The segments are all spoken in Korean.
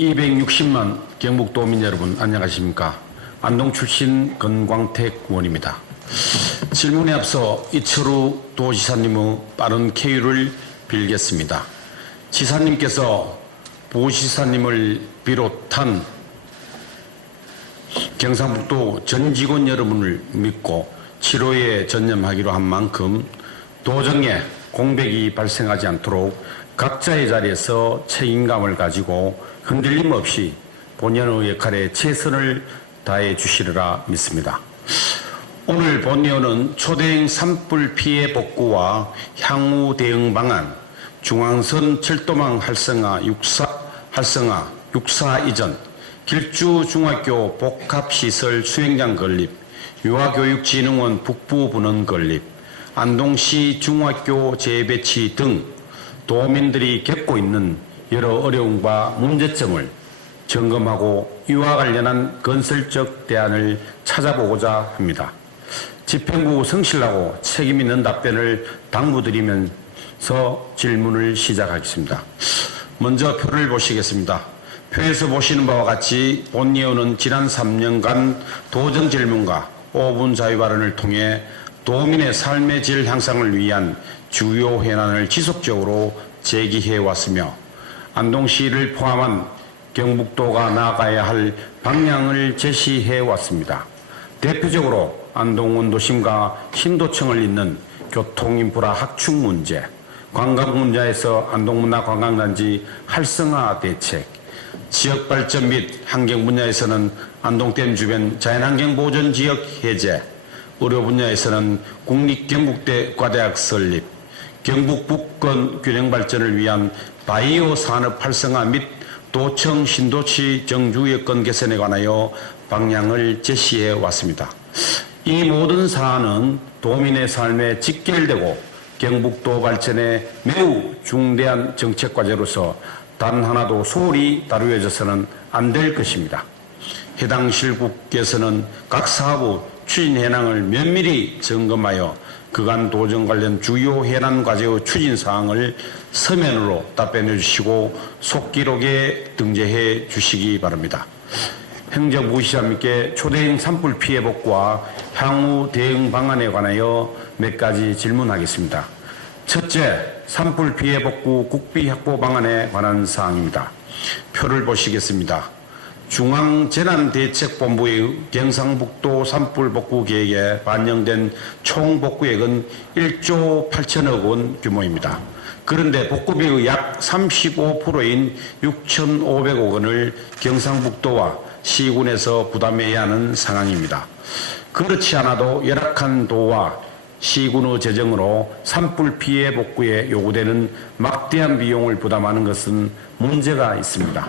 260만 경북도민 여러분 안녕하십니까. 안동 출신 건광택 의원입니다. 질문에 앞서 이철우 도지사님의 빠른 쾌유를 빌겠습니다. 지사님께서 보시사님을 비롯한 경상북도 전 직원 여러분을 믿고 치료에 전념하기로 한 만큼 도정에 공백이 발생하지 않도록 각자의 자리에서 책임감을 가지고 흔들림 없이 본연의 역할에 최선을 다해 주시리라 믿습니다. 오늘 본의원은 초대형 산불 피해 복구와 향후 대응 방안, 중앙선 철도망 활성화, 육사 이전, 길주 중학교 복합시설 수영장 건립, 유아교육진흥원 북부분원 건립, 안동시 중학교 재배치 등 도민들이 겪고 있는 여러 어려움과 문제점을 점검하고 이와 관련한 건설적 대안을 찾아보고자 합니다. 집행부 성실하고 책임 있는 답변을 당부드리면서 질문을 시작하겠습니다. 먼저 표를 보시겠습니다. 표에서 보시는 바와 같이 본의원은 지난 3년간 도정 질문과 5분 자유 발언을 통해 도민의 삶의 질 향상을 위한 주요 현안을 지속적으로 제기해 왔으며 안동시를 포함한 경북도가 나아가야 할 방향을 제시해 왔습니다. 대표적으로 안동원도심과 신도청을 잇는 교통인프라 확충 문제, 관광 분야에서 안동문화관광단지 활성화 대책, 지역발전 및 환경 분야에서는 안동댐 주변 자연환경 보전 지역 해제, 의료 분야에서는 국립경북대 과대학 설립, 경북 북권 균형 발전을 위한 바이오 산업 활성화 및 도청 신도시 정주 여건 개선에 관하여 방향을 제시해 왔습니다. 이 모든 사안은 도민의 삶에 직결되고 경북도 발전에 매우 중대한 정책 과제로서 단 하나도 소홀히 다루어져서는 안 될 것입니다. 해당 실국께서는 각 사업의 추진 현황을 면밀히 점검하여 그간 도정 관련 주요 현안 과제의 추진 사항을 서면으로 답변해 주시고 속기록에 등재해 주시기 바랍니다. 행정부 시장님께 초대형 산불 피해 복구와 향후 대응 방안에 관하여 몇 가지 질문하겠습니다. 첫째, 산불 피해 복구 국비 확보 방안에 관한 사항입니다. 표를 보시겠습니다. 중앙재난대책본부의 경상북도 산불 복구 계획에 반영된 총 복구액은 1조 8천억 원 규모입니다. 그런데 복구비의 약 35%인 6,500억 원을 경상북도와 시군에서 부담해야 하는 상황입니다. 그렇지 않아도 열악한 도와 시군의 재정으로 산불 피해 복구에 요구되는 막대한 비용을 부담하는 것은 문제가 있습니다.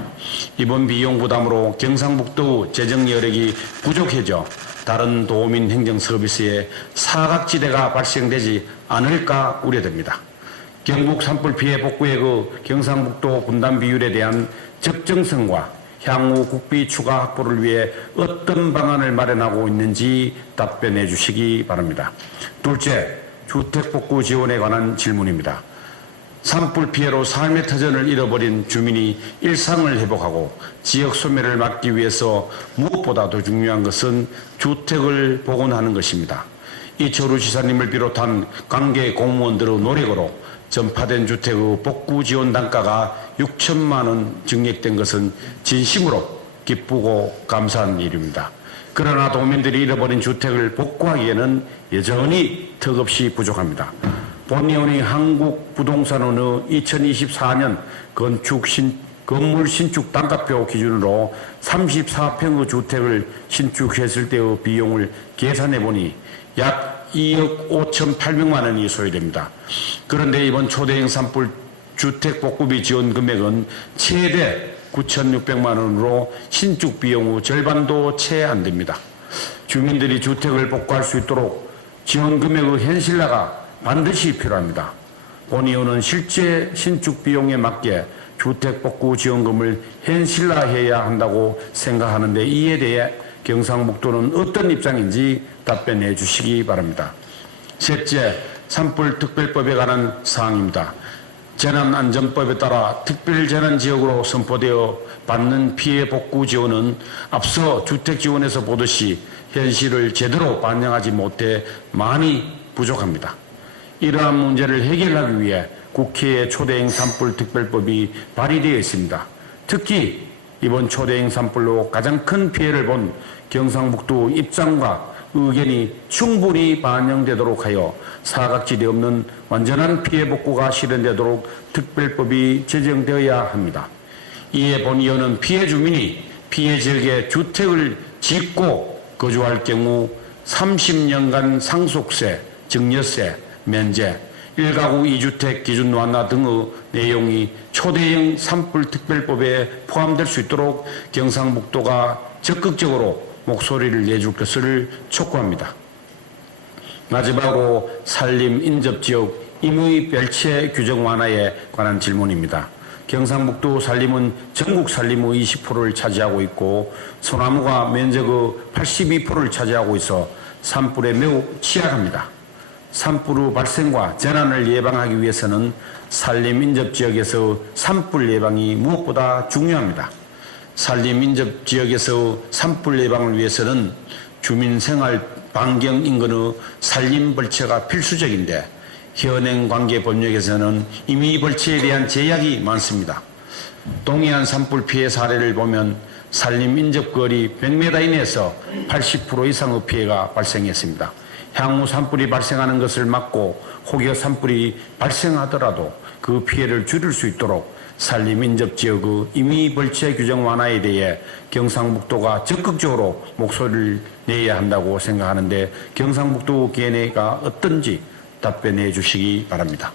이번 비용 부담으로 경상북도 재정 여력이 부족해져 다른 도민 행정 서비스에 사각지대가 발생되지 않을까 우려됩니다. 경북 산불 피해 복구액의 경상북도 분담 비율에 대한 적정성과 향후 국비 추가 확보를 위해 어떤 방안을 마련하고 있는지 답변해 주시기 바랍니다. 둘째, 주택복구 지원에 관한 질문입니다. 산불 피해로 삶의 터전을 잃어버린 주민이 일상을 회복하고 지역 소멸을 막기 위해서 무엇보다도 중요한 것은 주택을 복원하는 것입니다. 이철우 지사님을 비롯한 관계 공무원들의 노력으로 전파된 주택의 복구 지원 단가가 6천만 원 증액된 것은 진심으로 기쁘고 감사한 일입니다. 그러나 도민들이 잃어버린 주택을 복구하기에는 여전히 턱없이 부족합니다. 본의원이 한국부동산원의 2024년 건물 신축 단가표 기준으로 34평의 주택을 신축했을 때의 비용을 계산해 보니 약 2억 5,800만 원이 소요됩니다. 그런데 이번 초대형 산불 주택 복구비 지원 금액은 최대 9,600만 원으로 신축 비용의 절반도 채 안 됩니다. 주민들이 주택을 복구할 수 있도록 지원 금액의 현실화가 반드시 필요합니다. 본의원은 실제 신축 비용에 맞게 주택 복구 지원금을 현실화해야 한다고 생각하는데 이에 대해 경상북도는 어떤 입장인지 답변해 주시기 바랍니다. 셋째, 산불 특별법에 관한 사항입니다. 재난안전법에 따라 특별재난지역으로 선포되어 받는 피해 복구 지원은 앞서 주택지원에서 보듯이 현실을 제대로 반영하지 못해 많이 부족합니다. 이러한 문제를 해결하기 위해 국회에 초대형 산불 특별법이 발의되어 있습니다. 특히 이번 초대형 산불로 가장 큰 피해를 본 경상북도 입장과 의견이 충분히 반영되도록 하여 사각지대 없는 완전한 피해 복구가 실현되도록 특별법이 제정되어야 합니다. 이에 본의원은 피해 주민이 피해 지역에 주택을 짓고 거주할 경우 30년간 상속세, 증여세, 면제, 1가구 2주택 기준 완화 등의 내용이 초대형 산불 특별법에 포함될 수 있도록 경상북도가 적극적으로 목소리를 내줄 것을 촉구합니다. 마지막으로 산림 인접지역 임의 별채 규정 완화에 관한 질문입니다. 경상북도 산림은 전국 산림의 20%를 차지하고 있고 소나무가 면적의 82%를 차지하고 있어 산불에 매우 취약합니다. 산불의 발생과 재난을 예방하기 위해서는 산림 인접지역에서 산불 예방이 무엇보다 중요합니다. 산림 인접지역에서 산불 예방을 위해서는 주민 생활 반경 인근의 산림 벌채가 필수적인데 현행 관계 법령에서는 이미 벌채에 대한 제약이 많습니다. 동해안 산불 피해 사례를 보면 산림 인접거리 100m 이내에서 80% 이상의 피해가 발생했습니다. 향후 산불이 발생하는 것을 막고 혹여 산불이 발생하더라도 그 피해를 줄일 수 있도록 산림 인접지역의 임의 벌채 규정 완화에 대해 경상북도가 적극적으로 목소리를 내야 한다고 생각하는데 경상북도 견해가 어떤지 답변해 주시기 바랍니다.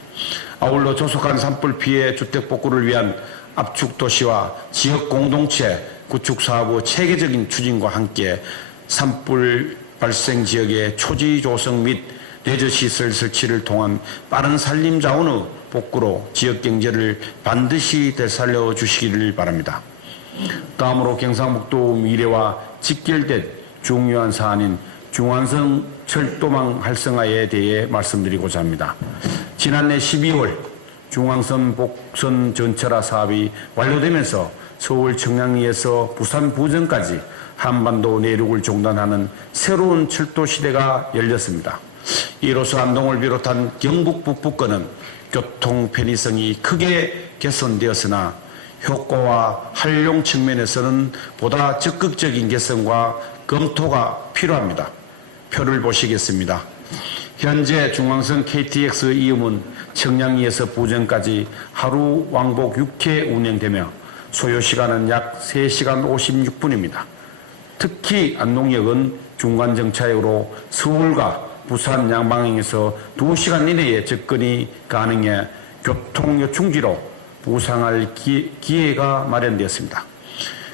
아울러 조속한 산불 피해 주택 복구를 위한 압축도시와 지역 공동체 구축 사업의 체계적인 추진과 함께 산불 발생 지역의 초지 조성 및 대저시설 설치를 통한 빠른 산림 자원의 복구로 지역 경제를 반드시 되살려 주시기를 바랍니다. 다음으로 경상북도 미래와 직결된 중요한 사안인 중앙선 철도망 활성화에 대해 말씀드리고자 합니다. 지난해 12월 중앙선 복선 전철화 사업이 완료되면서 서울 청량리에서 부산 부전까지 한반도 내륙을 종단하는 새로운 철도 시대가 열렸습니다. 이로써 안동을 비롯한 경북 북부권은 교통 편의성이 크게 개선되었으나 효과와 활용 측면에서는 보다 적극적인 개선과 검토가 필요합니다. 표를 보시겠습니다. 현재 중앙선 KTX 이음은 청량리에서 부전까지 하루 왕복 6회 운행되며 소요시간은 약 3시간 56분입니다. 특히 안동역은 중간정차역으로 서울과 부산 양방향에서 2시간 이내에 접근이 가능해 교통요충지로 부상할 기회가 마련되었습니다.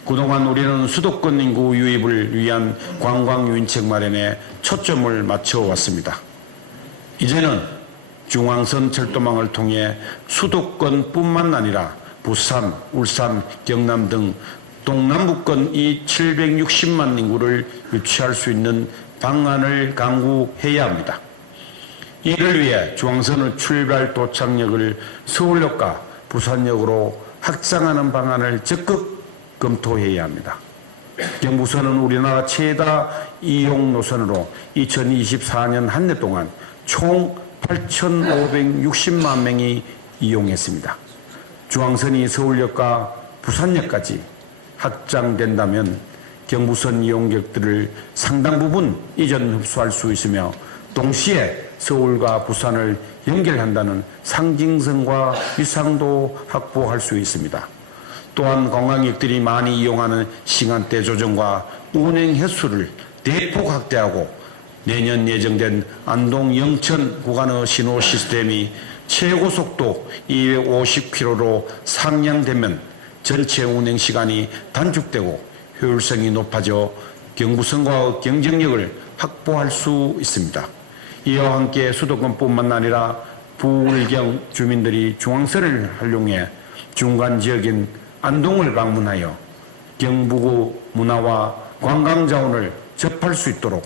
그동안 우리는 수도권 인구 유입을 위한 관광 유인책 마련에 초점을 맞춰왔습니다. 이제는 중앙선 철도망을 통해 수도권뿐만 아니라 부산, 울산, 경남 등 동남부권 이 760만 인구를 유치할 수 있는 방안을 강구해야 합니다. 이를 위해 중앙선의 출발 도착역을 서울역과 부산역으로 확장하는 방안을 적극 검토해야 합니다. 경부선은 우리나라 최다 이용 노선으로 2024년 한 해 동안 총 8,560만 명이 이용했습니다. 중앙선이 서울역과 부산역까지 확장된다면 경부선 이용객들을 상당 부분 이전 흡수할 수 있으며 동시에 서울과 부산을 연결한다는 상징성과 위상도 확보할 수 있습니다. 또한 관광객들이 많이 이용하는 시간대 조정과 운행 횟수를 대폭 확대하고 내년 예정된 안동 영천 구간의 신호 시스템이 최고속도 250km로 상향되면 전체 운행 시간이 단축되고 효율성이 높아져 경부선과의 경쟁력을 확보할 수 있습니다. 이와 함께 수도권뿐만 아니라 부울경 주민들이 중앙선을 활용해 중간 지역인 안동을 방문하여 경북의 문화와 관광 자원을 접할 수 있도록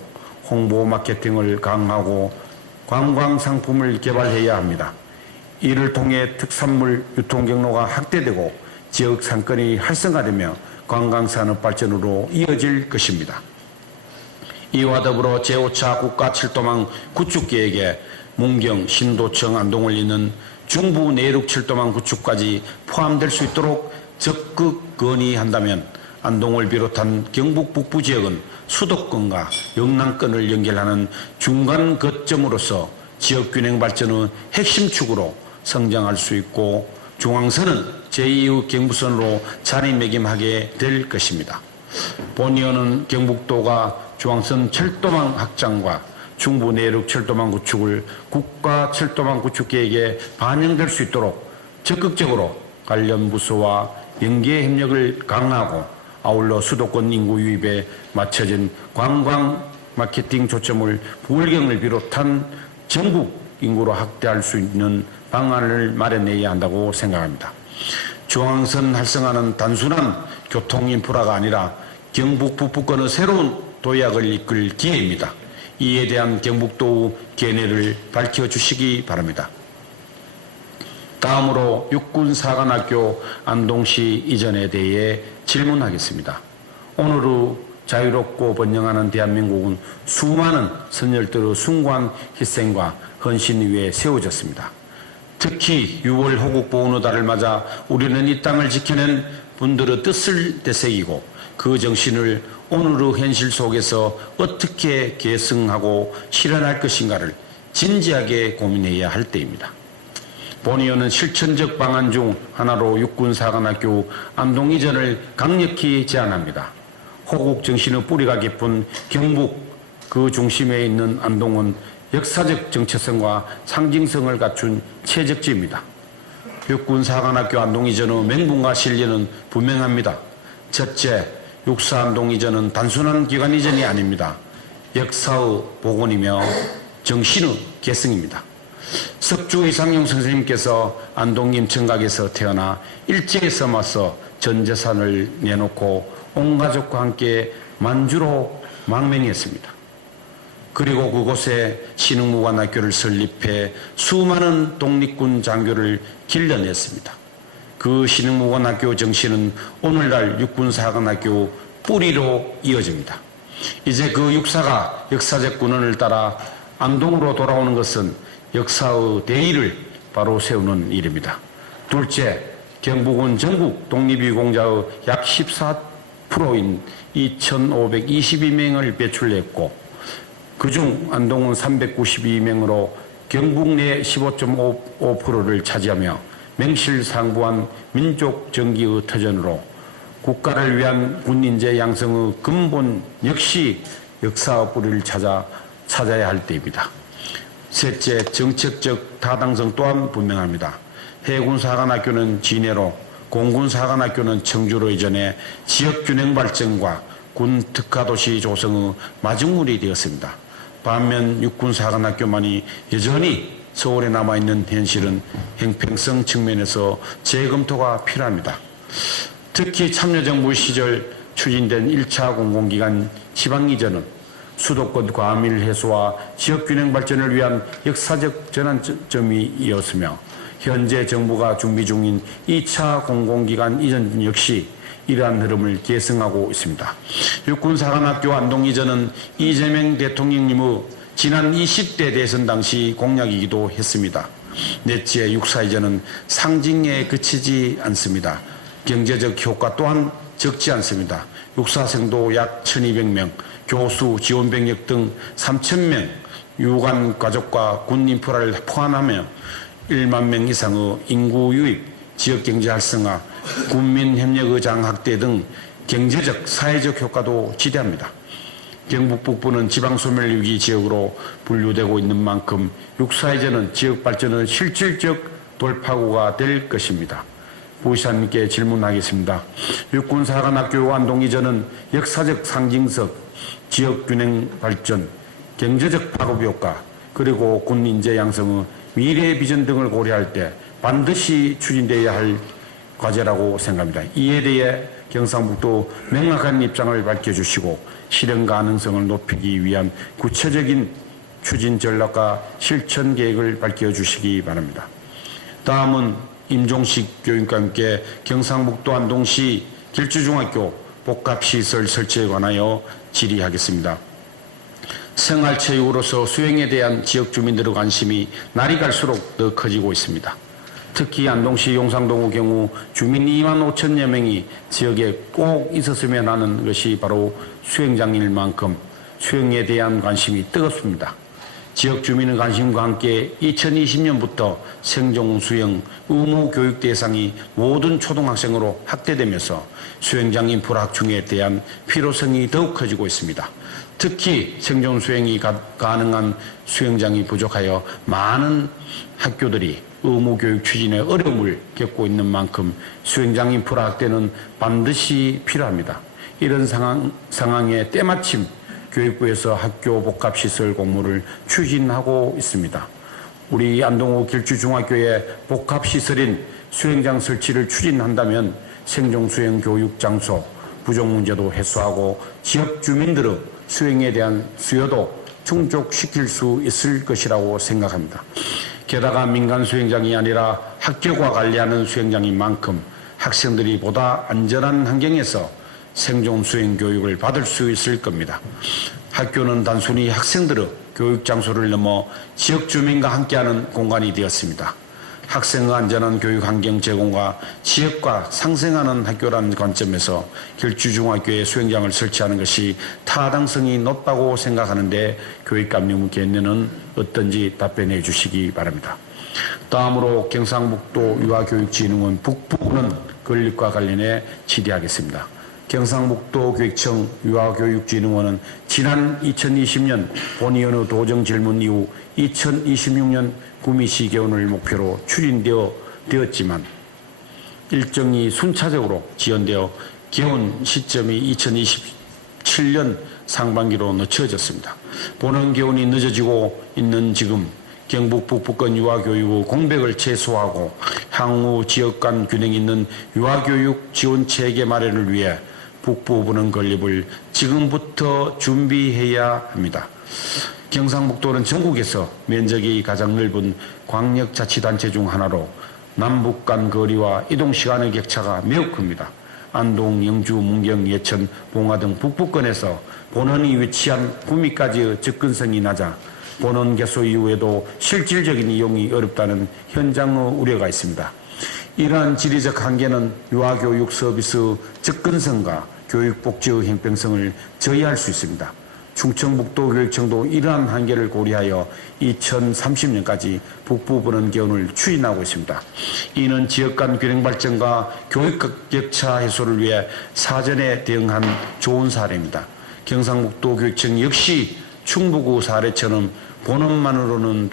홍보 마케팅을 강화하고 관광 상품을 개발해야 합니다. 이를 통해 특산물 유통 경로가 확대되고 지역 상권이 활성화되며 관광산업 발전으로 이어질 것입니다. 이와 더불어 제5차 국가 철도망 구축 계획에 문경, 신도청, 안동을 잇는 중부 내륙 철도망 구축까지 포함될 수 있도록 적극 건의한다면 안동을 비롯한 경북 북부 지역은 수도권과 영남권을 연결하는 중간 거점으로서 지역균형 발전의 핵심 축으로 성장할 수 있고 중앙선은 제2의 경부선으로 자리매김하게 될 것입니다. 본의원은 경북도가 중앙선 철도망 확장과 중부 내륙 철도망 구축을 국가 철도망 구축 계획에 반영될 수 있도록 적극적으로 관련 부서와 연계 협력을 강화하고 아울러 수도권 인구 유입에 맞춰진 관광 마케팅 초점을 부울경을 비롯한 전국 인구로 확대할 수 있는 방안을 마련해야 한다고 생각합니다. 중앙선 활성화는 단순한 교통 인프라가 아니라 경북 북부권의 새로운 도약을 이끌 기회입니다. 이에 대한 경북도의 견해를 밝혀주시기 바랍니다. 다음으로 육군사관학교 안동시 이전에 대해 질문하겠습니다. 오늘의 자유롭고 번영하는 대한민국은 수많은 선열들의 숭고한 희생과 헌신 위에 세워졌습니다. 특히 6월 호국보훈의 달을 맞아 우리는 이 땅을 지켜낸 분들의 뜻을 되새기고 그 정신을 오늘의 현실 속에서 어떻게 계승하고 실현할 것인가를 진지하게 고민해야 할 때입니다. 본의원은 실천적 방안 중 하나로 육군사관학교 안동 이전을 강력히 제안합니다. 호국 정신의 뿌리가 깊은 경북 그 중심에 있는 안동은 역사적 정체성과 상징성을 갖춘 최적지입니다. 육군사관학교 안동 이전의 명분과 실리는 분명합니다. 첫째, 육사 안동 이전은 단순한 기관 이전이 아닙니다. 역사의 복원이며 정신의 계승입니다. 석주 이상용 선생님께서 안동 임천각에서 태어나 일제에 써맞서 전 재산을 내놓고 온 가족과 함께 만주로 망명했습니다. 그리고 그곳에 신흥무관학교를 설립해 수많은 독립군 장교를 길러냈습니다. 그 신흥무관학교 정신은 오늘날 육군사관학교 뿌리로 이어집니다. 이제 그 육사가 역사적 군원을 따라 안동으로 돌아오는 것은 역사의 대의를 바로 세우는 일입니다. 둘째, 경북은 전국 독립유공자의 약 14%인 2,522명을 배출했고 그중 안동은 392명으로 경북 내 15.5%를 차지하며 명실상부한 민족 정기의 터전으로 국가를 위한 군인재 양성의 근본 역시 역사의 뿌리를 찾아야 할 때입니다. 셋째, 정책적 타당성 또한 분명합니다. 해군사관학교는 진해로, 공군사관학교는 청주로 이전해 지역균형 발전과 군 특화도시 조성의 마중물이 되었습니다. 반면 육군사관학교만이 여전히 서울에 남아있는 현실은 형평성 측면에서 재검토가 필요합니다. 특히 참여정부 시절 추진된 1차 공공기관 지방이전은 수도권 과밀 해소와 지역균형 발전을 위한 역사적 전환점이었으며 현재 정부가 준비 중인 2차 공공기관 이전 역시 이러한 흐름을 계승하고 있습니다. 육군사관학교 안동 이전은 이재명 대통령님의 지난 20대 대선 당시 공약이기도 했습니다. 넷째, 육사 이전은 상징에 그치지 않습니다. 경제적 효과 또한 적지 않습니다. 육사생도 약 1,200명, 교수, 지원병력 등 3,000명, 유관 가족과 군 인프라를 포함하며 1만 명 이상의 인구 유입, 지역경제 활성화, 군민협력의 장확대 등 경제적, 사회적 효과도 지대합니다. 경북 북부는 지방소멸위기 지역으로 분류되고 있는 만큼 육사이전은 지역 발전의 실질적 돌파구가 될 것입니다. 부의사님께 질문하겠습니다. 육군사관학교 안동 이전은 역사적 상징성, 지역균형 발전, 경제적 파급 효과, 그리고 군 인재 양성의 미래 비전 등을 고려할 때 반드시 추진되어야 할 과제라고 생각합니다. 이에 대해 경상북도 명확한 입장을 밝혀주시고 실현 가능성을 높이기 위한 구체적인 추진 전략과 실천 계획을 밝혀주시기 바랍니다. 다음은 임종식 교육과 함께 경상북도 안동시 길주중학교 복합시설 설치에 관하여 질의하겠습니다. 생활체육으로서 수영에 대한 지역 주민들의 관심이 날이 갈수록 더 커지고 있습니다. 특히 안동시 용상동의 경우 주민 2만 5천여 명이 지역에 꼭 있었으면 하는 것이 바로 수영장일 만큼 수영에 대한 관심이 뜨겁습니다. 지역 주민의 관심과 함께 2020년부터 생존수영 의무 교육 대상이 모든 초등학생으로 확대되면서 수영장 인프라 확충에 대한 필요성이 더욱 커지고 있습니다. 특히 생존수영이 가능한 수영장이 부족하여 많은 학교들이 의무교육 추진에 어려움을 겪고 있는 만큼 수영장 인프라 확대는 반드시 필요합니다. 이런 상황에 때마침 교육부에서 학교 복합시설 공모를 추진하고 있습니다. 우리 안동구 길주중학교의 복합시설인 수영장 설치를 추진한다면 생존수영 교육 장소 부족 문제도 해소하고 지역 주민들의 수영에 대한 수요도 충족시킬 수 있을 것이라고 생각합니다. 게다가 민간 수영장이 아니라 학교가 관리하는 수영장인 만큼 학생들이 보다 안전한 환경에서 생존 수영 교육을 받을 수 있을 겁니다. 학교는 단순히 학생들의 교육 장소를 넘어 지역 주민과 함께하는 공간이 되었습니다. 학생의 안전한 교육 환경 제공과 지역과 상생하는 학교라는 관점에서 길주중학교에 수영장을 설치하는 것이 타당성이 높다고 생각하는데 교육감님 견해는 어떤지 답변해 주시기 바랍니다. 다음으로 경상북도 유아교육진흥원 북부는 건립과 관련해 질의하겠습니다. 경상북도 교육청 유아교육진흥원은 지난 2020년 본의원의 도정 질문 이후 2026년 구미시 개원을 목표로 추진되었지만 일정이 순차적으로 지연되어 개원 시점이 2027년 상반기로 늦춰졌습니다. 본원 개원이 늦어지고 있는 지금 경북 북부권 유아교육의 공백을 최소화하고 향후 지역 간 균형 있는 유아교육 지원 체계 마련을 위해 북부부는 건립을 지금부터 준비해야 합니다. 경상북도는 전국에서 면적이 가장 넓은 광역자치단체 중 하나로 남북 간 거리와 이동시간의 격차가 매우 큽니다. 안동, 영주, 문경, 예천, 봉화 등 북부권에서 본원이 위치한 구미까지의 접근성이 낮아 본원 개소 이후에도 실질적인 이용이 어렵다는 현장의 우려가 있습니다. 이러한 지리적 한계는 유아교육 서비스 접근성과 교육복지의 형평성을 저해할 수 있습니다. 충청북도 교육청도 이러한 한계를 고려하여 2030년까지 북부본원 개원을 추진하고 있습니다. 이는 지역 간 균형 발전과 교육 격차 해소를 위해 사전에 대응한 좋은 사례입니다. 경상북도 교육청 역시 충북의 사례처럼 본원만으로는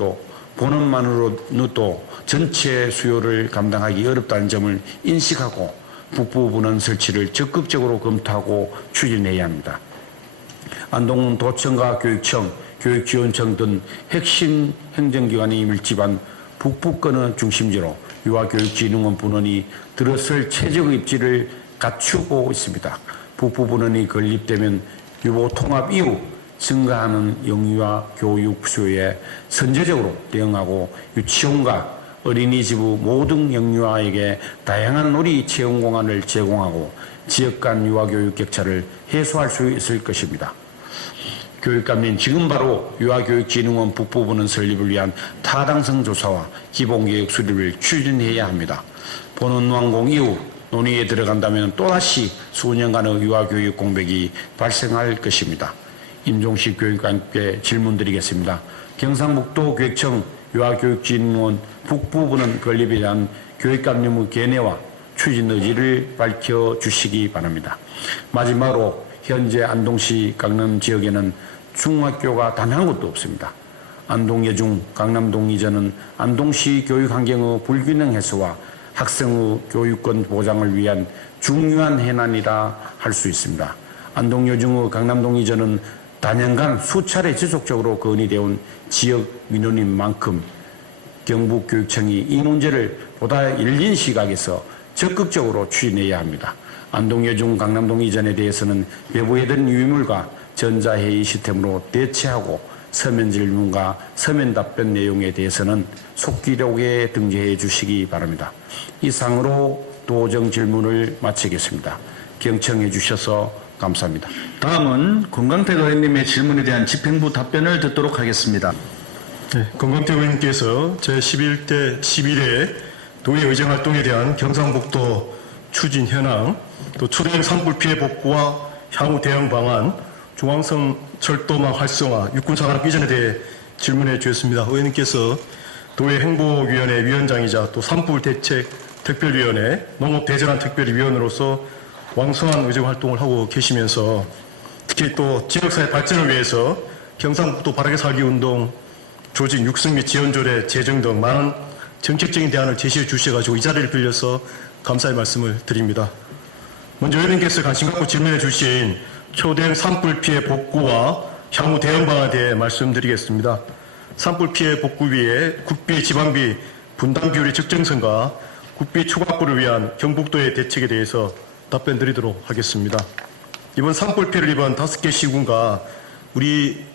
또 전체 수요를 감당하기 어렵다는 점을 인식하고 북부본원 설치를 적극적으로 검토하고 추진해야 합니다. 안동은 도청과 교육청, 교육지원청 등 핵심 행정기관이 밀집한 북부권의 중심지로 유아교육진흥원 분원이 들어설 최적 입지를 갖추고 있습니다. 북부본원이 건립되면 유보 통합 이후 증가하는 영유아 교육 수요에 선제적으로 대응하고 유치원과 어린이집의 모든 영유아에게 다양한 놀이 체험 공간을 제공하고 지역 간 유아교육 격차를 해소할 수 있을 것입니다. 교육감님, 지금 바로 유아교육진흥원 북부본원 설립을 위한 타당성 조사와 기본계획 수립을 추진해야 합니다. 본원 완공 이후 논의에 들어간다면 또다시 수년간의 유아교육 공백이 발생할 것입니다. 임종식 교육감께 질문드리겠습니다. 경상북도 교육청 유아교육진흥원 북부본원 건립에 대한 교육감님의 견해와 추진 의지를 밝혀주시기 바랍니다. 마지막으로 현재 안동시 강남 지역에는 중학교가 단 한 곳도 없습니다. 안동예중, 강남동 이전은 안동시 교육환경의 불균형 해소와 학생의 교육권 보장을 위한 중요한 해난이라 할 수 있습니다. 안동예중의 강남동 이전은 단연간 수차례 지속적으로 건의되어 온 지역 민원인 만큼 경북교육청이 이 문제를 보다 열린 시각에서 적극적으로 추진해야 합니다. 안동예중 강남동 이전에 대해서는 외부에 든 유물과 전자회의 시스템으로 대체하고 서면 질문과 서면 답변 내용에 대해서는 속기록에 등재해 주시기 바랍니다. 이상으로 도정 질문을 마치겠습니다. 경청해 주셔서 감사합니다. 다음은 권광택 의원님의 질문에 대한 집행부 답변을 듣도록 하겠습니다. 네, 권광택 의원님께서 제11대 11회 도의 의정 활동에 대한 경상북도 추진 현황, 또 초대형 산불 피해 복구와 향후 대응 방안, 중앙선 철도망 활성화, 육군 산업 이전에 대해 질문해 주셨습니다. 의원님께서 도의 행복위원회 위원장이자 또 산불 대책 특별위원회, 농업대전환 특별위원으로서 왕성한 의정 활동을 하고 계시면서 특히 또 지역사회 발전을 위해서 경상북도 바르게 살기 운동 조직 육성 및 지원조례 제정 등 많은 정책적인 대안을 제시해 주셔가지고 이 자리를 빌려서 감사의 말씀을 드립니다. 먼저 의원님께서 관심 갖고 질문해 주신 초대형 산불 피해 복구와 향후 대응 방안에 대해 말씀드리겠습니다. 산불 피해 복구비의 국비 지방비 분담 비율의 적정성과 국비 추가 확보를 위한 경북도의 대책에 대해서 답변 드리도록 하겠습니다. 이번 산불 피해를 입은 5개 시군과 우리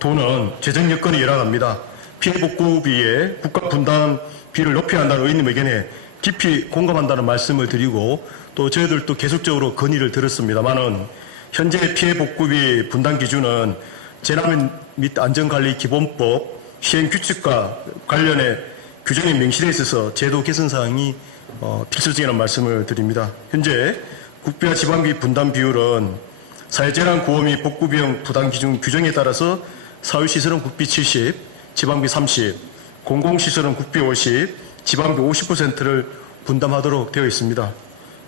도는 재정 여건이 열악합니다. 피해 복구비에 국가 분담비를 높여야 한다는 의원님 의견에 깊이 공감한다는 말씀을 드리고 또 저희들도 계속적으로 건의를 들었습니다만은 현재 피해 복구비 분담 기준은 재난 및 안전관리 기본법 시행 규칙과 관련해 규정이 명시되어 있어서 제도 개선 사항이 필수적이라는 말씀을 드립니다. 현재 국비와 지방비 분담 비율은 사회재난 구호 및 복구비용 부담 기준 규정에 따라서 사유시설은 국비 70, 지방비 30, 공공시설은 국비 50, 지방비 50%를 분담하도록 되어 있습니다.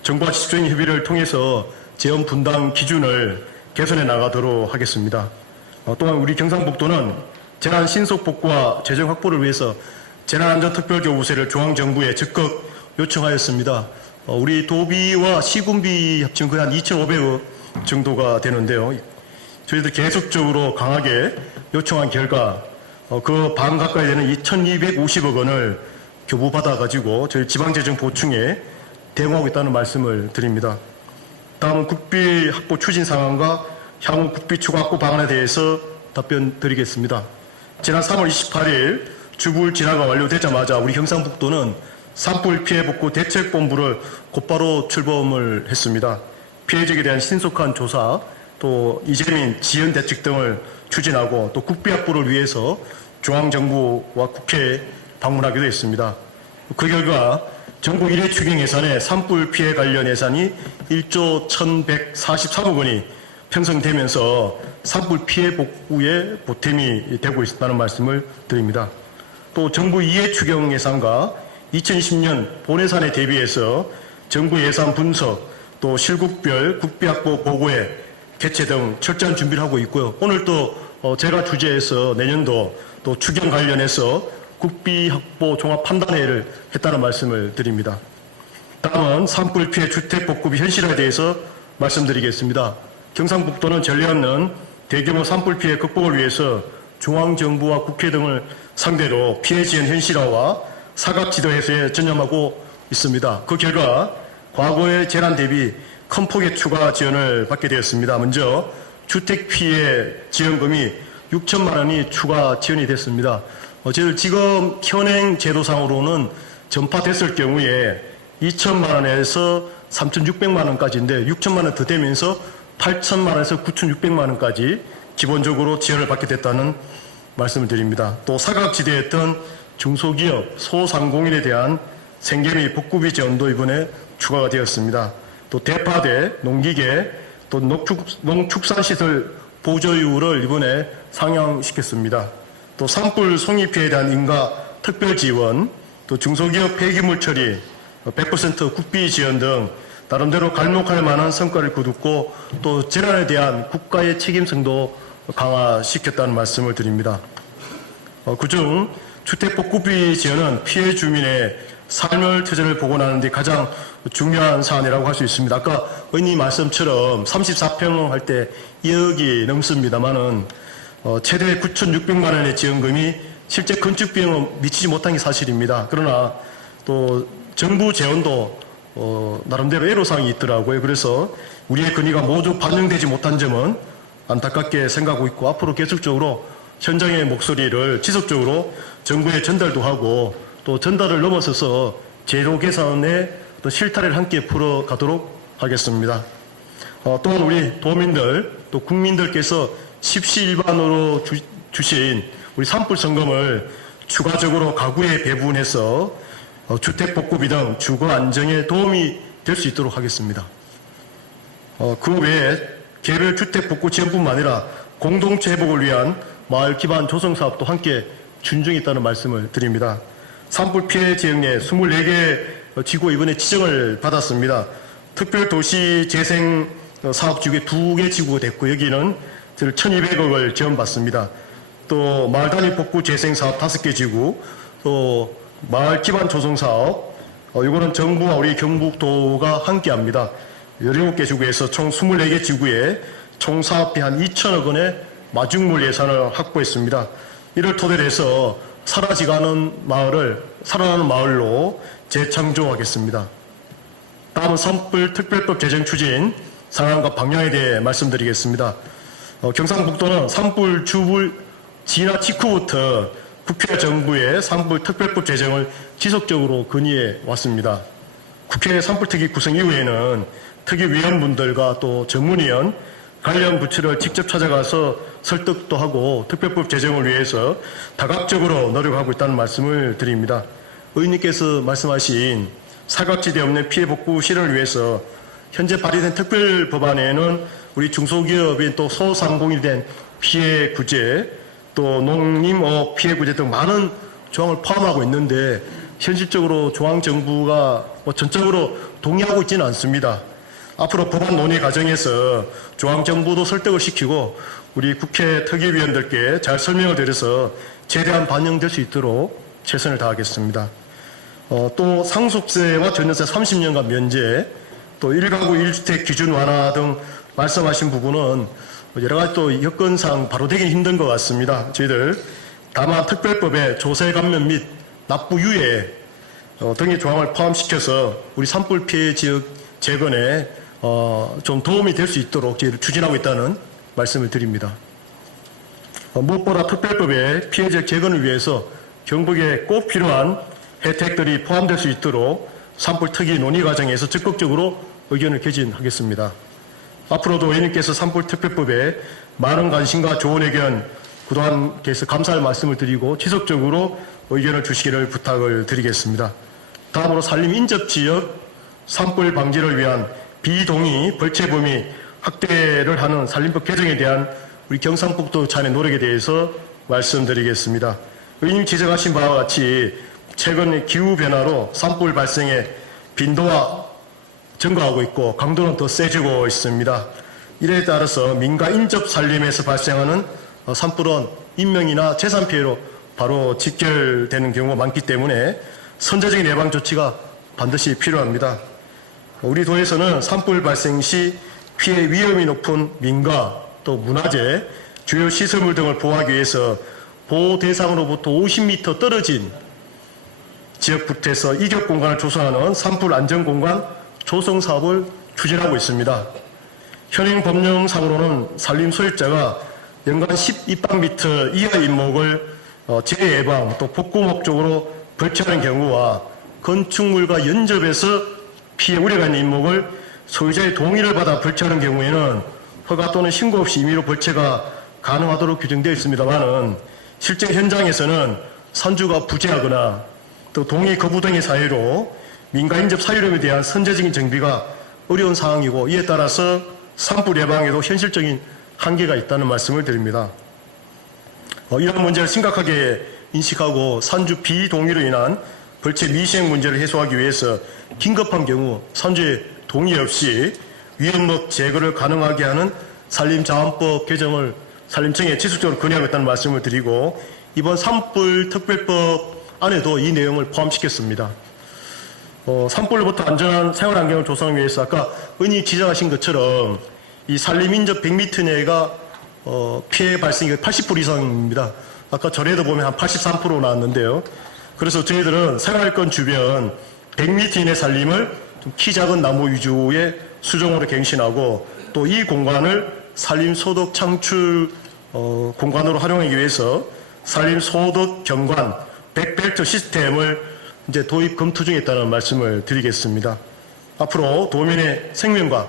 정부와 지속적인 협의를 통해서 재원 분담 기준을 개선해 나가도록 하겠습니다. 또한 우리 경상북도는 재난 신속 복구와 재정 확보를 위해서 재난안전특별교부세를 중앙정부에 적극 요청하였습니다. 우리 도비와 시군비 합치면 거의 한 2,500억 정도가 되는데요. 저희들 계속적으로 강하게 요청한 결과 그 반 가까이 되는 2,250억 원을 교부받아가지고 저희 지방재정 보충에 대응하고 있다는 말씀을 드립니다. 다음은 국비 확보 추진 상황과 향후 국비 추가 확보 방안에 대해서 답변 드리겠습니다. 지난 3월 28일 주불 진화가 완료되자마자 우리 경상북도는 산불 피해 복구 대책본부를 곧바로 출범을 했습니다. 피해적에 대한 신속한 조사, 또 이재민 지연 대책 등을 추진하고 또 국비 확보를 위해서 중앙정부와 국회에 방문하기도 했습니다. 그 결과 정부 1회 추경 예산에 산불 피해 관련 예산이 1조 1,143억 원이 편성되면서 산불 피해 복구에 보탬이 되고 있다는 말씀을 드립니다. 또 정부 2회 추경 예산과 2020년 본 예산에 대비해서 정부 예산 분석, 또 실국별 국비 확보 보고회 개최 등 철저한 준비를 하고 있고요. 오늘 또 제가 주재해서 내년도 또 추경 관련해서 국비 확보 종합 판단회의를 했다는 말씀을 드립니다. 다음은 산불 피해 주택 복구비 현실화에 대해서 말씀드리겠습니다. 경상북도는 전례 없는 대규모 산불 피해 극복을 위해서 중앙정부와 국회 등을 상대로 피해 지원 현실화와 사각 지도 해소에 전념하고 있습니다. 그 결과 과거의 재난 대비 큰 폭의 추가 지원을 받게 되었습니다. 먼저 주택 피해 지원금이 6천만 원이 추가 지원이 됐습니다. 저희들 지금 현행 제도상으로는 전파됐을 경우에 2천만 원에서 3,600만 원까지인데 6천만 원 더 되면서 8천만 원에서 9,600만 원까지 기본적으로 지원을 받게 됐다는 말씀을 드립니다. 또 사각지대였던 중소기업, 소상공인에 대한 생계 및 복구비 지원도 이번에 추가가 되었습니다. 또 대파대, 농기계, 또 농축산시설 보조율을 이번에 상향시켰습니다. 또 산불 송이 피해에 대한 인가 특별 지원, 또 중소기업 폐기물 처리, 100% 국비 지원 등 나름대로 갈목할 만한 성과를 거뒀고 또 재난에 대한 국가의 책임성도 강화시켰다는 말씀을 드립니다. 그중 주택복구비 지원은 피해 주민의 삶의 터전을 복원하는 데 가장 중요한 사안이라고 할 수 있습니다. 아까 의원님 말씀처럼 34평 할 때 2억이 넘습니다만은 최대 9,600만 원의 지원금이 실제 건축 비용은 미치지 못한 게 사실입니다. 그러나 또 정부 재원도 나름대로 애로사항이 있더라고요. 그래서 우리의 건의가 모두 반영되지 못한 점은 안타깝게 생각하고 있고 앞으로 계속적으로 현장의 목소리를 지속적으로 정부에 전달도 하고 또 전달을 넘어서서 제도 개선의 또 실타래를 함께 풀어가도록 하겠습니다. 또한 우리 도민들 또 국민들께서 십시일반으로 주신 우리 산불 점검을 추가적으로 가구에 배분해서 주택 복구비 등 주거 안정에 도움이 될 수 있도록 하겠습니다. 그 외에 개별 주택 복구 지원뿐만 아니라 공동체 회복을 위한 마을 기반 조성 사업도 함께 준중했다는 말씀을 드립니다. 산불 피해 지역에 24개 지구 이번에 지정을 받았습니다. 특별도시 재생 사업 지구에 2개 지구가 됐고 여기는 1,200억을 지원받습니다. 또 마을 단위 복구 재생 사업 5개 지구, 또 마을 기반 조성 사업, 이거는 정부와 우리 경북도가 함께합니다. 17개 지구에서 총 24개 지구에 총 사업비 한 2천억 원의 마중물 예산을 확보했습니다. 이를 토대로 해서 사라지가는 마을을 살아나는 마을로 재창조하겠습니다. 다음은 산불 특별법 제정 추진 상황과 방향에 대해 말씀드리겠습니다. 경상북도는 산불 주불 진화 직후부터 국회 정부의 산불 특별법 제정을 지속적으로 건의해 왔습니다. 국회 산불특위 구성 이후에는 특위위원분들과 또 전문위원, 관련 부처를 직접 찾아가서 설득도 하고 특별법 제정을 위해서 다각적으로 노력하고 있다는 말씀을 드립니다. 의원님께서 말씀하신 사각지대 없는 피해 복구 실현을 위해서 현재 발의된 특별법안에는 우리 중소기업인 또 소상공인에 대한 피해 구제, 또 농림업 피해 구제 등 많은 조항을 포함하고 있는데 현실적으로 중앙정부가 전적으로 동의하고 있지는 않습니다. 앞으로 법안 논의 과정에서 중앙정부도 설득을 시키고 우리 국회 특위위원들께 잘 설명을 드려서 최대한 반영될 수 있도록 최선을 다하겠습니다. 또 상속세와 전월세 30년간 면제, 또 1가구 1주택 기준 완화 등 말씀하신 부분은 여러 가지 또 여건상 바로 되긴 힘든 것 같습니다. 저희들 다만 특별법에 조세 감면 및 납부 유예 등의 조항을 포함시켜서 우리 산불 피해 지역 재건에 좀 도움이 될 수 있도록 저희를 추진하고 있다는 말씀을 드립니다. 무엇보다 특별법에 피해 지역 재건을 위해서 경북에 꼭 필요한 혜택들이 포함될 수 있도록 산불 특위 논의 과정에서 적극적으로 의견을 개진하겠습니다. 앞으로도 의원님께서 산불 특별법에 많은 관심과 좋은 의견 그동안 계속 감사할 말씀을 드리고 지속적으로 의견을 주시기를 부탁을 드리겠습니다. 다음으로 산림 인접 지역 산불 방지를 위한 비동의 벌채 범위 확대를 하는 산림법 개정에 대한 우리 경상북도 차원의 노력에 대해서 말씀드리겠습니다. 의원님 지적하신 바와 같이 최근 기후변화로 산불 발생의 빈도와 증가하고 있고 강도는 더 세지고 있습니다. 이에 따라서 민가 인접 산림에서 발생하는 산불은 인명이나 재산 피해로 바로 직결되는 경우가 많기 때문에 선제적인 예방 조치가 반드시 필요합니다. 우리 도에서는 산불 발생 시 피해 위험이 높은 민가 또 문화재, 주요 시설물 등을 보호하기 위해서 보호 대상으로부터 50m 떨어진 지역부터에서 이격 공간을 조성하는 산불 안전 공간 조성 사업을 추진하고 있습니다. 현행 법령상으로는 산림 소유자가 연간 12방미터 이하 인목을 재예방 또 복구 목적으로 벌채하는 경우와 건축물과 연접해서 피해 우려가 있는 인목을 소유자의 동의를 받아 벌채하는 경우에는 허가 또는 신고 없이 임의로 벌채가 가능하도록 규정되어 있습니다만은 실제 현장에서는 산주가 부재하거나 또 동의 거부 등의 사유로 민가 인접 사유름에 대한 선제적인 정비가 어려운 상황이고 이에 따라서 산불 예방에도 현실적인 한계가 있다는 말씀을 드립니다. 이런 문제를 심각하게 인식하고 산주 비동의로 인한 벌채 미시행 문제를 해소하기 위해서 긴급한 경우 산주의 동의 없이 위험목 제거를 가능하게 하는 산림자원법 개정을 산림청에 지속적으로 건의하겠다는 말씀을 드리고 이번 산불 특별법 안에도 이 내용을 포함시켰습니다. 산불로부터 안전한 생활환경을 조성하기 위해서 아까 의원이 지적하신 것처럼 이 산림 인접 100m 내가 피해 발생이 80% 이상입니다. 아까 전에도 보면 한 83% 나왔는데요. 그래서 저희들은 생활권 주변 100m 이내 산림을 좀 키 작은 나무 위주의 수종으로 갱신하고 또 이 공간을 산림 소득 창출 공간으로 활용하기 위해서 산림 소득 경관 100벨트 시스템을 이제 도입 검토 중에 있다는 말씀을 드리겠습니다. 앞으로 도민의 생명과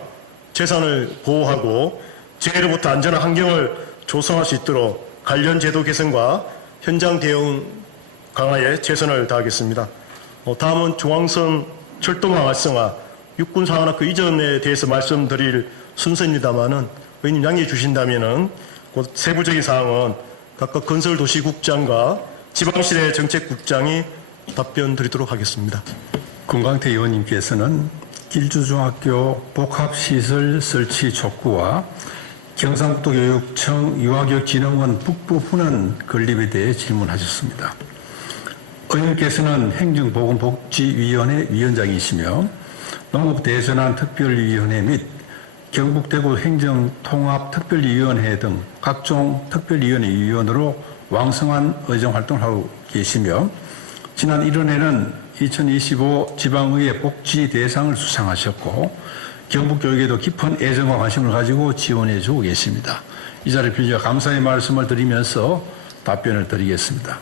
재산을 보호하고 재해로부터 안전한 환경을 조성할 수 있도록 관련 제도 개선과 현장 대응 강화에 최선을 다하겠습니다. 다음은 중앙선 철도망 활성화, 육군 상하학교 이전에 대해서 말씀드릴 순서입니다만은 의원님 양해해 주신다면은 그 세부적인 사항은 각각 건설도시국장과 지방시대 정책국장이 답변 드리도록 하겠습니다. 금강태 의원님께서는 길주중학교 복합시설 설치 촉구와 경상북도교육청 유아교육진흥원 북부 훈원 건립에 대해 질문하셨습니다. 의원께서는 행정보건복지위원회 위원장이시며 농업대전환특별위원회 및 경북대구 행정통합특별위원회 등 각종 특별위원회 위원으로 왕성한 의정활동을 하고 계시며 지난 1월에는 2025 지방의회 복지대상을 수상하셨고 경북교육에도 깊은 애정과 관심을 가지고 지원해 주고 계십니다. 이 자리를 빌려 감사의 말씀을 드리면서 답변을 드리겠습니다.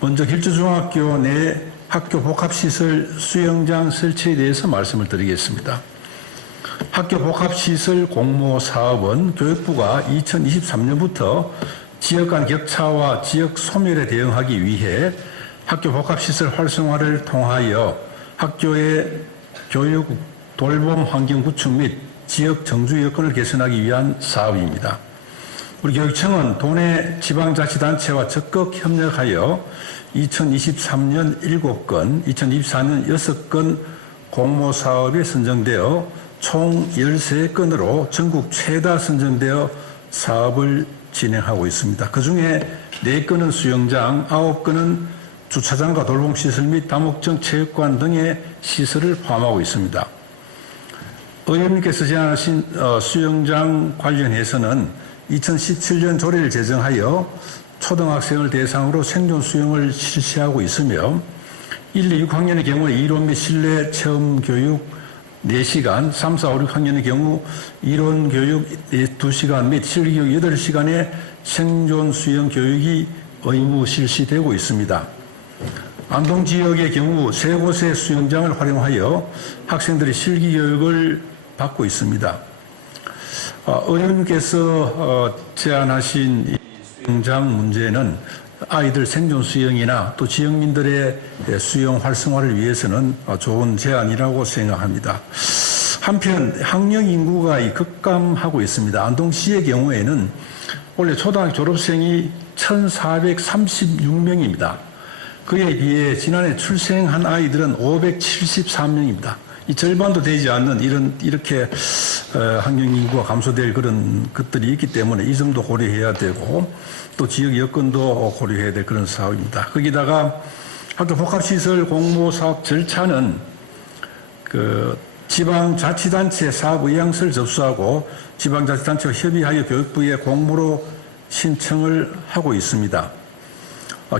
먼저 길주중학교 내 학교 복합시설 수영장 설치에 대해서 말씀을 드리겠습니다. 학교 복합시설 공모 사업은 교육부가 2023년부터 지역 간 격차와 지역 소멸에 대응하기 위해 학교 복합시설 활성화를 통하여 학교의 교육 돌봄 환경 구축 및 지역 정주 여건을 개선하기 위한 사업입니다. 우리 교육청은 도내 지방자치단체와 적극 협력하여 2023년 7건, 2024년 6건 공모사업에 선정되어 총 13건으로 전국 최다 선정되어 사업을 진행하고 있습니다. 그중에 4건은 수영장, 9건은 주차장과 돌봄시설 및 다목적 체육관 등의 시설을 포함하고 있습니다. 의원님께서 제안하신 수영장 관련해서는 2017년 조례를 제정하여 초등학생을 대상으로 생존 수영을 실시하고 있으며 1, 2, 6학년의 경우 이론 및 실내 체험 교육 4시간, 3, 4, 5, 6학년의 경우 이론 교육 2시간 및 실기 교육 8시간의 생존 수영 교육이 의무 실시되고 있습니다. 안동 지역의 경우 3곳의 수영장을 활용하여 학생들이 실기 교육을 받고 있습니다. 의원님께서 제안하신 이 수영장 문제는 아이들 생존 수영이나 또 지역민들의 수영 활성화를 위해서는 좋은 제안이라고 생각합니다. 한편 학령 인구가 급감하고 있습니다. 안동시의 경우에는 올해 초등학교 졸업생이 1,436명입니다. 그에 비해 지난해 출생한 아이들은 573명입니다. 이 절반도 되지 않는 이렇게 학령 인구가 감소될 그런 것들이 있기 때문에 이 점도 고려해야 되고 또 지역 여건도 고려해야 될 그런 사업입니다. 거기다가 학교 복합시설 공모 사업 절차는 그 지방자치단체 사업 의향서를 접수하고 지방자치단체와 협의하여 교육부에 공모로 신청을 하고 있습니다.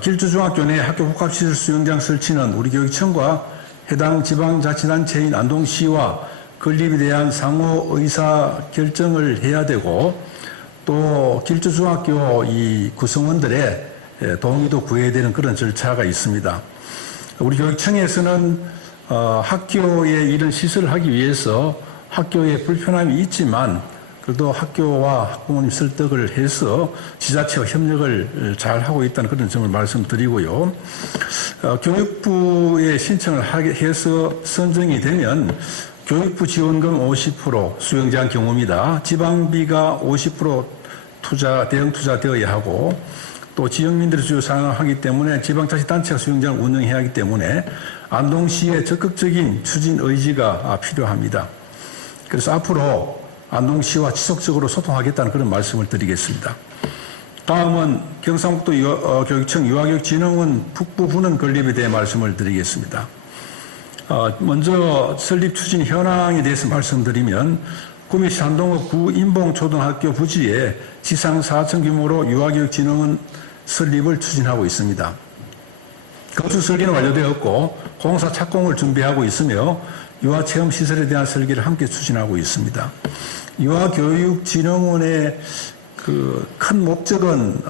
길주중학교 내 학교 복합시설 수영장 설치는 우리 교육청과 해당 지방자치단체인 안동시와 건립에 대한 상호 의사 결정을 해야 되고 또 길주중학교 이 구성원들의 동의도 구해야 되는 그런 절차가 있습니다. 우리 교육청에서는 학교에 이런 시설을 하기 위해서 학교에 불편함이 있지만 그래도 학교와 학부모님 설득을 해서 지자체와 협력을 잘 하고 있다는 그런 점을 말씀드리고요. 교육부에 신청을 해서 선정이 되면 교육부 지원금 50% 수영장 경우입니다. 지방비가 50% 대응 투자되어야 하고 또 지역민들의 수요 상황하기 때문에 지방자치단체가 수영장을 운영해야 하기 때문에 안동시의 적극적인 추진 의지가 필요합니다. 그래서 앞으로 안동시와 지속적으로 소통하겠다는 그런 말씀을 드리겠습니다. 다음은 경상북도 교육청 유아교육진흥원 북부 훈원 건립에 대해 말씀을 드리겠습니다. 먼저 설립 추진 현황에 대해서 말씀드리면 구미시 산동읍 구인봉초등학교 부지에 지상 4층 규모로 유아교육진흥원 설립을 추진하고 있습니다. 건축 설계는 완료되었고 공사 착공을 준비하고 있으며 유아체험시설에 대한 설계를 함께 추진하고 있습니다. 유아교육진흥원의 그 큰 목적은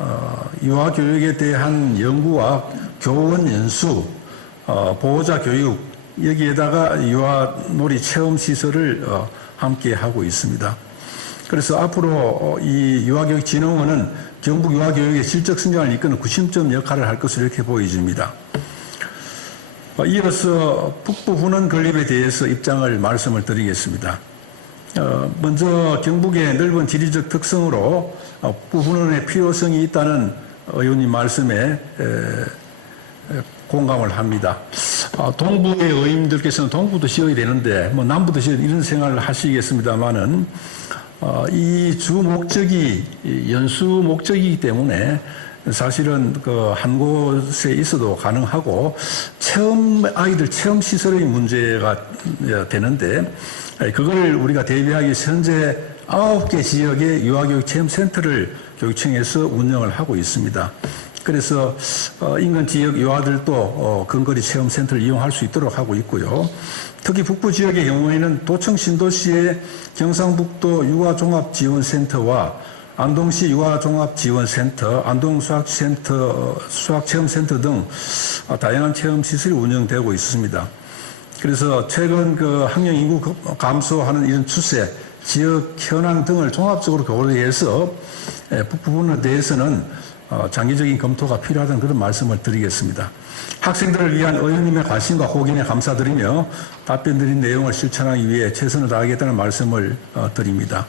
유아 교육에 대한 연구와 교원 연수, 보호자 교육 여기에다가 유아 놀이 체험 시설을 함께 하고 있습니다. 그래서 앞으로 이 유아교육진흥원은 경북 유아교육의 질적 성장을 이끄는 구심점 역할을 할 것으로 이렇게 보여집니다. 이어서 북부 훈원 건립에 대해서 입장을 말씀을 드리겠습니다. 먼저 경북의 넓은 지리적 특성으로 북부 훈원의 필요성이 있다는 의원님 말씀에 공감을 합니다. 동부의 의원님들께서는 동부도 지어야 되는데 뭐 남부도 지어야 이런 생각을 하시겠습니다만은 이 주 목적이 연수 목적이기 때문에 사실은 그 한 곳에 있어도 가능하고 아이들 체험 시설의 문제가 되는데 그걸 우리가 대비하기 위해서 현재 9개 지역의 유아교육 체험센터를 교육청에서 운영을 하고 있습니다. 그래서 인근 지역 유아들도 근거리 체험센터를 이용할 수 있도록 하고 있고요. 특히 북부 지역의 경우에는 도청 신도시의 경상북도 유아종합지원센터와 안동시 유아종합지원센터, 안동수학센터, 수학체험센터 등 다양한 체험시설이 운영되고 있습니다. 그래서 최근 그 학령 인구 감소하는 이런 추세, 지역 현황 등을 종합적으로 고려해서 북부분에 대해서는 장기적인 검토가 필요하다는 그런 말씀을 드리겠습니다. 학생들을 위한 의원님의 관심과 고견에 감사드리며 답변 드린 내용을 실천하기 위해 최선을 다하겠다는 말씀을 드립니다.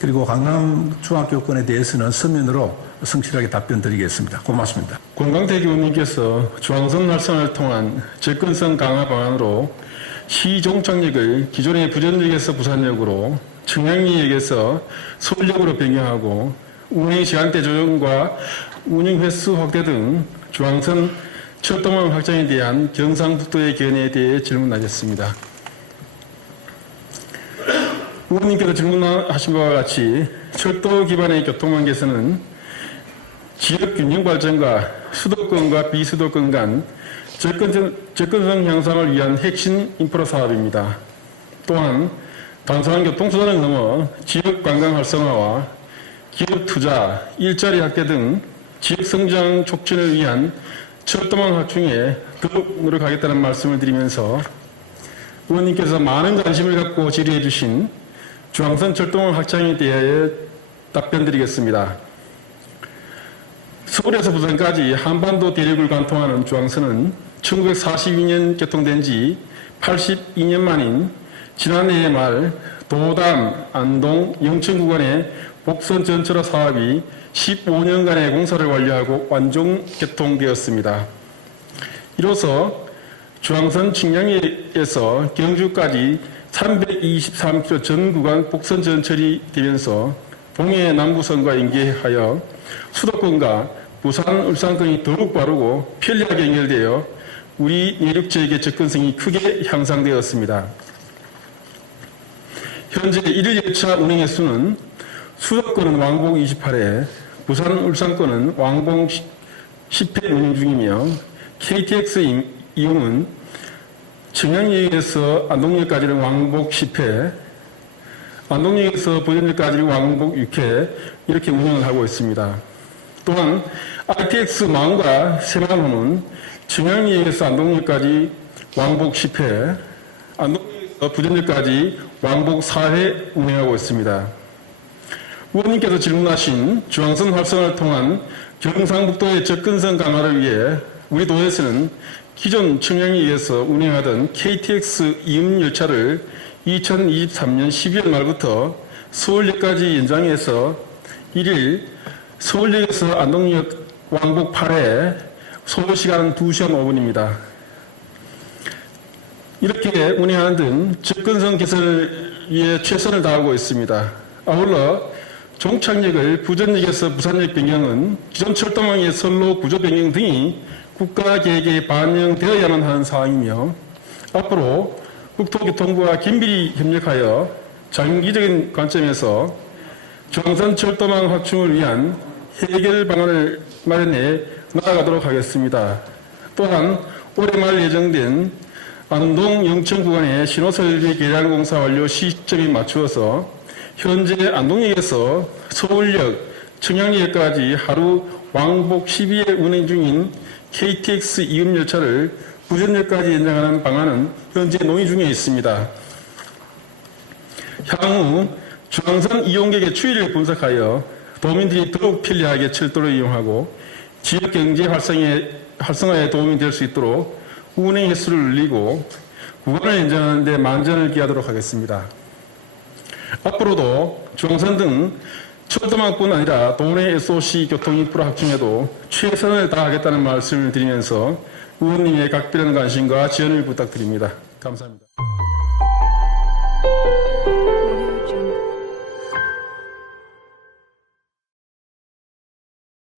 그리고 강남 중학교권에 대해서는 서면으로 성실하게 답변 드리겠습니다. 고맙습니다. 권광태 교수님께서 중앙선 활성화를 통한 접근성 강화 방안으로 시종착역을 기존의 부전역에서 부산역으로, 청량리역에서 서울역으로 변경하고 운행 시간대 조정과 운행 횟수 확대 등 중앙선 철도망 확장에 대한 경상북도의 견해에 대해 질문하겠습니다. 의원님께서 질문하신 바와 같이 철도 기반의 교통망 개선은 지역 균형 발전과 수도권과 비수도권 간 접근성 향상을 위한 핵심 인프라 사업입니다. 또한 단순한 교통수단을 넘어 지역 관광 활성화와 기업 투자, 일자리 확대 등 지역 성장 촉진을 위한 철도망 확충에 더욱 노력하겠다는 말씀을 드리면서 의원님께서 많은 관심을 갖고 질의해 주신 중앙선 철도망 확장에 대하여 답변 드리겠습니다. 서울에서 부산까지 한반도 대륙을 관통하는 중앙선은 1942년 개통된 지 82년 만인 지난해 말 도담, 안동, 영천 구간의 복선 전철화 사업이 15년간의 공사를 완료하고 완종 개통되었습니다. 이로써 중앙선 칭량리에서 경주까지 323km 전 구간 복선 전철이 되면서 동해 남부선과 연계하여 수도권과 부산, 울산권이 더욱 빠르고 편리하게 연결되어 우리 내륙 지역의 접근성이 크게 향상되었습니다. 현재 1일 열차 운행 횟수는 수도권은 왕복 28회, 부산, 울산권은 왕복 10회 운행 중이며 KTX 이용은 청량역에서 안동역까지는 왕복 10회, 안동역에서 부전역까지는 왕복 6회 이렇게 운영을 하고 있습니다. 또한 RTX 망과 세만호는 청량역에서 안동역까지 왕복 10회, 안동역에서 부전역까지 왕복 4회 운행하고 있습니다. 의원님께서 질문하신 중앙선 활성화를 통한 경상북도의 접근성 강화를 위해 우리 도에서는 기존 청량리에서 운행하던 KTX 이음 열차를 2023년 12월 말부터 서울역까지 연장해서 1일 서울역에서 안동역 왕복 8회, 소요시간은 2시간 5분입니다. 이렇게 운행하는 등 접근성 개선을 위해 최선을 다하고 있습니다. 아울러 종착역을 부전역에서 부산역 변경은 기존 철도망의 선로 구조 변경 등이 국가계획에 반영되어야만 하는 사항이며 앞으로 국토교통부와 긴밀히 협력하여 장기적인 관점에서 중앙선 철도망 확충을 위한 해결 방안을 마련해 나아가도록 하겠습니다. 또한 올해 말 예정된 안동 영천 구간의 신호설비 개량 공사 완료 시점에 맞추어서 현재 안동역에서 서울역, 청량리역까지 하루 왕복 12회 운행 중인 KTX 이음열차를 부전역까지 연장하는 방안은 현재 논의 중에 있습니다. 향후 중앙선 이용객의 추이를 분석하여 도민들이 더욱 편리하게 철도를 이용하고 지역 경제 활성화에 도움이 될 수 있도록 운행 횟수를 늘리고 구간을 연장하는 데 만전을 기하도록 하겠습니다. 앞으로도 중앙선 등 철도망뿐 아니라 도내 SOC 교통인프라 확충에도 최선을 다하겠다는 말씀을 드리면서 의원님의 각별한 관심과 지원을 부탁드립니다. 감사합니다.